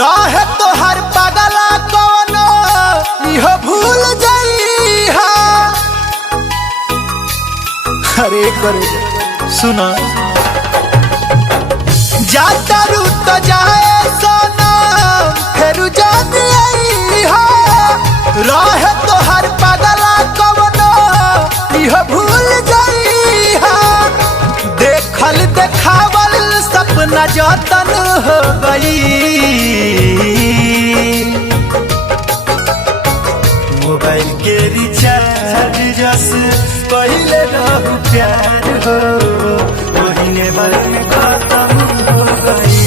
रहे तो हर पगला कोनो इहो भूल जाई हा। अरे करे सुना जाता रू तो जाए सोना फेरू जान आई हा। रहे तो हर पगला कोनो इहो भूल जाई हा। देखल देखावल सपना जतन हो गई। मोबाइल के रिचार्ज जस पहले रहू प्यार हो महीने भर में खत्म हो गई।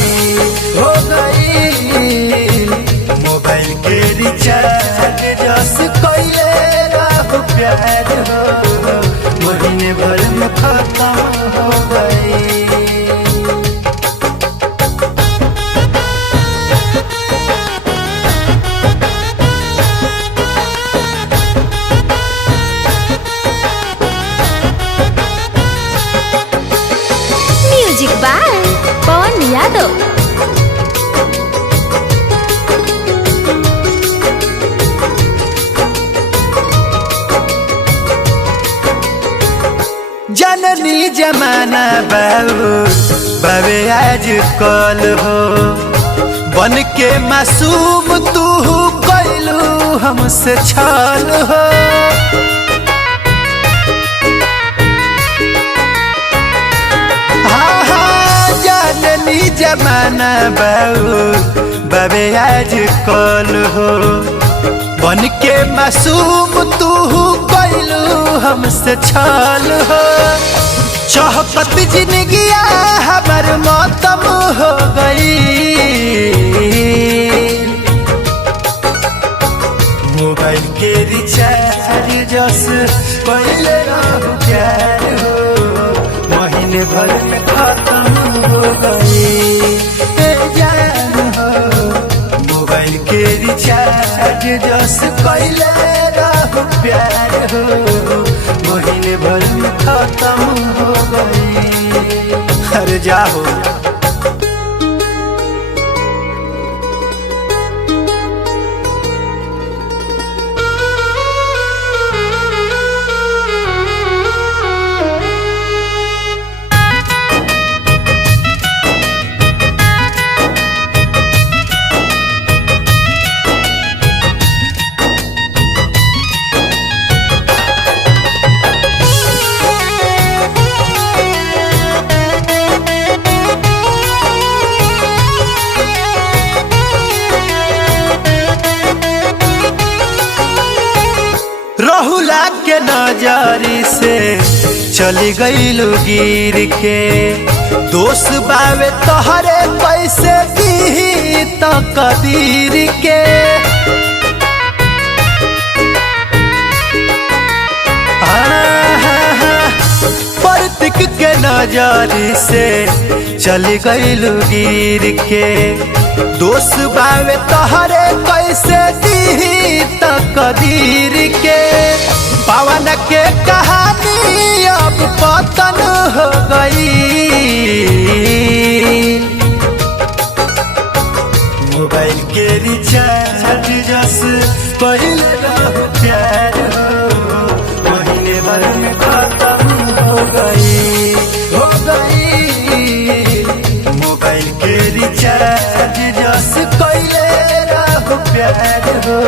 मोबाइल के रिचार्ज जस पहले रहू प्यार हो महीने भर में खत्म हो गई। म्यूजिक बाय पवन यादव। जननी जमाना बाबे आज कल हो बन के मासूम तू कैलू हमसे छल हो। जननी जमाना बाबे आज कल हो बन के मासूम तू कैलू हमसे छल हो। चौहकत जिंदगिया हमर मौतम हो गई। मोबाइल के रिचार्ज जस पहले रहू प्यार हो महीने भर में खत्म हो गई। जान हो मोबाइल के रिचार्ज जस पहले रहू प्यार हो महीने भर में खत्म हो गई। अरे जाओ रहुला के नजरी से चली गईलू गिर के। दोस्त बावे तोहरे पैसे दी तो कदीर के। प्रतीक के नजरी से चली गईलू गिर के। दोस्त बावे तोहरे पैसे दी तो कदीर के। पवन के कहानी अब पतन हो गई। मोबाइल के रिचार्ज जस पहले रहू प्यार हो महीने भर में खत्म हो गई। मोबाइल के रिचार्ज जस पहले रहू प्यार हो